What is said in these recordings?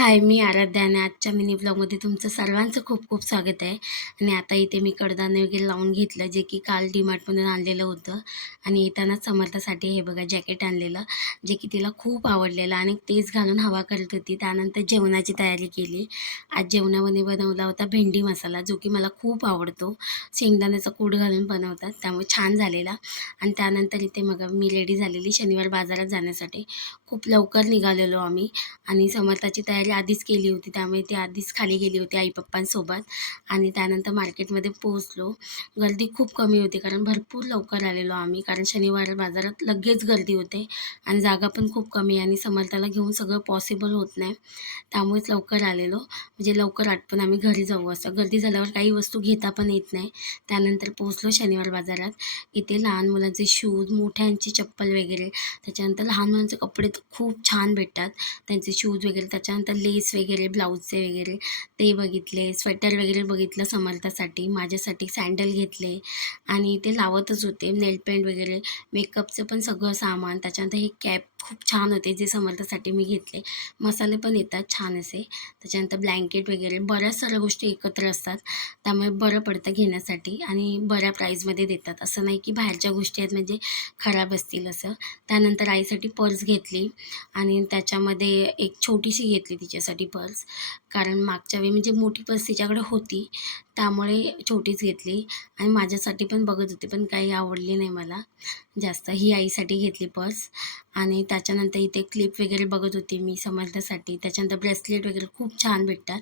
हाय, मी आराध्या आणि आजच्या मिनी ब्लॉगमध्ये तुमचं सर्वांचं खूप खूप स्वागत आहे. आणि आता इथे मी कडधान्य वगैरे लावून घेतलं, जे की काल डीमार्टमधून आणलेलं होतं. आणि येतानाच समर्थासाठी हे बघा जॅकेट आणलेलं, जे की तिला खूप आवडलेलं आणि तेच घालून हवा करत होती. त्यानंतर जेवणाची तयारी केली. आज जेवणामध्ये बनवला होता भेंडी मसाला, जो की मला खूप आवडतो. शेंगदाण्याचा कूट घालून बनवतात, त्यामुळे छान झालेला. आणि त्यानंतर इथे मग मी रेडी झालेली शनिवार बाजारात जाण्यासाठी. खूप लवकर निघालेलो आम्ही आणि समर्थाची तयारी आधीच केली होती, त्यामुळे ती आधीच खाली गेली होती आई-पप्पांसोबत. आणि त्यानंतर मार्केटमध्ये पोहोचलो. गर्दी खूप कमी होती, कारण भरपूर लवकर आलेलो आम्ही, कारण शनिवार बाजारात लगेच गर्दी होते आणि जागा पण खूप कमी आहे आणि समर्थाला घेऊन सगळं पॉसिबल होत नाही. त्यामुळेच लवकर आलेलो, म्हणजे लवकर आटपून आम्ही घरी जाऊ असं. गर्दी झाल्यावर काही वस्तू घेता पण येत नाही. त्यानंतर पोहोचलो शनिवार बाजारात. इथे लहान मुलांचे शूज, मोठ्यांची चप्पल वगैरे, त्याच्यानंतर लहान मुलांचे कपडे तर खूप छान भेटतात. त्यांचे शूज वगैरे, त्याच्यानंतर लेस वगैरे, ब्लाऊजचे वगैरे ते बघितले. स्वेटर वगैरे बघितलं समर्थासाठी. माझ्यासाठी सँडल घेतले आणि ते लावतच होते. नेल पेंट वगैरे, मेकअपचं पण सगळं सामान. त्याच्यानंतर हे कॅप खूप छान होते, जे समर्थासाठी मी घेतले. मसाले पण येतात छान असे. त्याच्यानंतर ब्लँकेट वगैरे, बऱ्याच साऱ्या गोष्टी एकत्र असतात. त्यामुळे बरं पडतं घेण्यासाठी आणि बऱ्या प्राईजमध्ये देतात. असं नाही की बाहेरच्या गोष्टी आहेत म्हणजे खराब असतील असं. त्यानंतर आईसाठी पर्स घेतली आणि त्याच्यामध्ये एक छोटीशी घेतली तिच्यासाठी पर्स, कारण मागच्या वेळी म्हणजे मोठी पर्स तिच्याकडे होती, त्यामुळे छोटीच घेतली. आणि माझ्यासाठी पण बघत होते, पण काही आवडली नाही मला जास्त. ही आईसाठी घेतली पर्स. आणि त्याच्यानंतर इथे क्लिप वगैरे बघत होते मी समर्थासाठी. त्याच्यानंतर ब्रेसलेट वगैरे खूप छान भेटतात.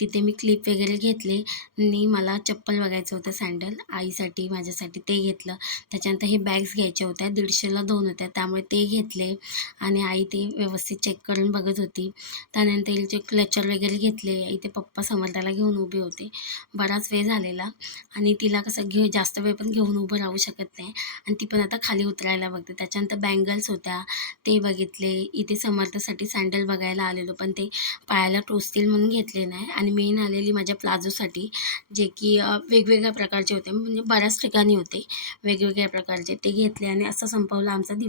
तिथे मी क्लिप वगैरे घेतले आणि मला चप्पल बघायचं होतं सँडल आईसाठी, माझ्यासाठी ते घेतलं. त्याच्यानंतर हे बॅग्स घ्यायच्या होत्या, 150ला 2 होत्या, त्यामुळे ते घेतले. आणि आई ते व्यवस्थित चेक करून बघत होती. त्यानंतर हिचे क्लचर वगैरे घेतले. इथे पप्पा समर्थाला घेऊन उभे होते. बराच वेळ झालेला आणि तिला कसं जास्त वेळ पण घेऊन उभं राहू शकत नाही आणि ती पण आता खाली उतरायला बघते. त्याच्यानंतर बँगल्स होत्या, ते बघितले. इथे समर्थासाठी सँडल बघायला आलेलो, पण ते पायाला टोचतील म्हणून घेतले नाही. आणि मेन आलेली माझ्या प्लाझोसाठी, जे की वेगवेगळ्या प्रकारचे होते, म्हणजे बऱ्याच ठिकाणी होते वेगवेगळ्या प्रकारचे. ते घेतले आणि असं संपवला आमचा दिवस.